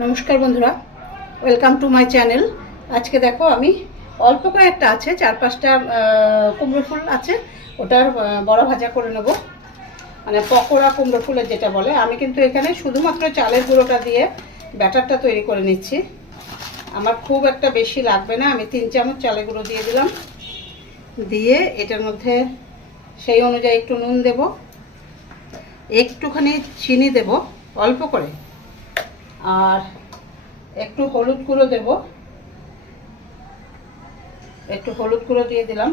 নমস্কার বন্ধুরা, welcome to my channel. আজকে দেখো আমি অল্প কয়েকটা আছে, 4-5টা কুমড়ো ফুল আছে, ওটার বড় ভাজা করে নেব, মানে পকোড়া কুমড়ো ফুলের যেটা বলে। আমি কিন্তু এখানে শুধুমাত্র চালের গুঁড়োটা দিয়ে ব্যাটারটা তৈরি করে নিচ্ছি। আমার খুব একটা বেশি লাগবে না, আমি 3 চামচ চালের গুঁড়ো দিয়ে দিলাম। দিয়ে এটার মধ্যে সেই অনুযায়ী একটু নুন দেব, একটুখানি চিনি দেব অল্প করে, আর একটু হলুদ গুঁড়ো দেব, একটু হলুদ গুঁড়ো দিয়ে দিলাম।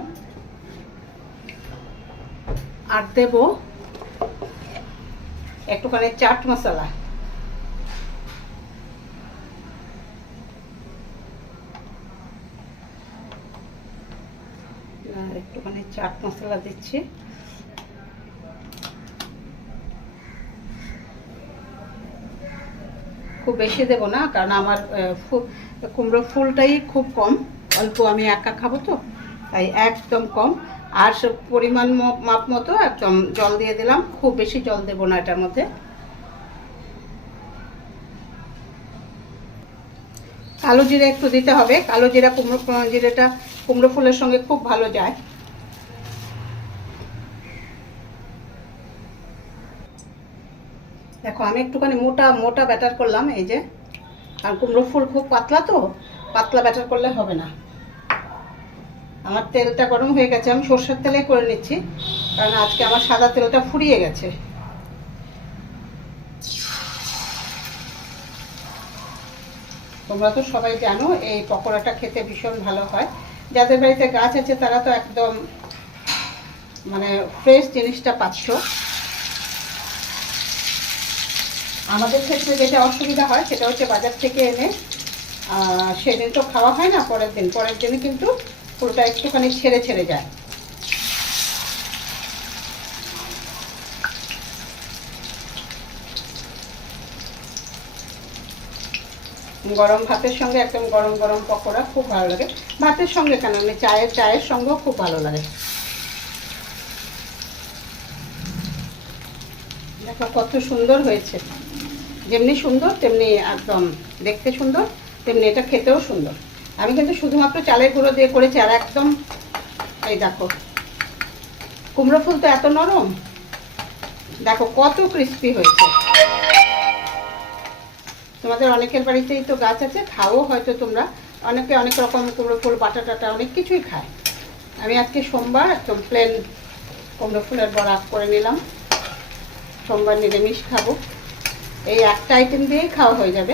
আর দেব একটুখানি চাট মশলা, একটুখানি চাট মশলা দিচ্ছি। খুব বেশি দেব না, কারণ আমার কুমড়ো ফুলটাই খুব কম, অল্প, আমি একা খাবো তো, তাই একদম কম। আর পরিমাণ মাপ মতো একদম জল দিয়ে দিলাম, খুব বেশি জল দেব না এটার মধ্যে। কালো জিরা একটু দিতে হবে, কালো জিরা জিরাটা কুমড়ো ফুলের সঙ্গে খুব ভালো যায়। দেখো আমি একটুখানি মোটা মোটা ব্যাটার করলাম, এই যে। আর কুমড়ো ফুল খুব পাতলা তো, পাতলা ব্যাটার করলে হবে না। আমার তেলটা গরম হয়ে গেছে, আমি সরষের তেলে করে নিচ্ছি, কারণ আজকে আমার সাদা তেলটা ফুরিয়ে গেছে। তোমরা তো সবাই জানো এই পকোড়াটা খেতে ভীষণ ভালো হয়। যাদের বাড়িতে গাছ আছে তারা তো একদম মানে ফ্রেশ জিনিসটা পাচ্ছ। আমাদের ক্ষেত্রে যেটা অসুবিধা হয় সেটা হচ্ছে বাজার থেকে এনে সেদিন তো খাওয়া হয় না, পরের দিনে কিন্তু পুরোটা একটুখানি ছেড়ে ছেড়ে যায়। গরম ভাতের সঙ্গে একদম গরম গরম পকোড়া খুব ভালো লাগে। ভাতের সঙ্গে কেন, আমি চায়ের সঙ্গেও খুব ভালো লাগে। দেখো কত সুন্দর হয়েছে, যেমনি সুন্দর তেমনি একদম দেখতে সুন্দর, তেমনি এটা খেতেও সুন্দর। আমি কিন্তু শুধুমাত্র চালের গুঁড়ো দিয়ে করেছি, আর একদম এই দেখো কুমড়ো ফুল তো এত নরম, দেখো কত ক্রিস্পি হয়েছে। তোমাদের অনেকের বাড়িতেই তো গাছ আছে, খাও হয়তো তোমরা, অনেকে অনেক রকম কুমড়ো ফুল বাটা টাটা অনেক কিছুই খায়। আমি আজকে সোমবার একদম প্লেন কুমড়ো ফুলের বড়া করে নিলাম। সোমবার নিরামিষ খাবো, এই একটা আইটেম দিয়েই খাওয়া হয়ে যাবে।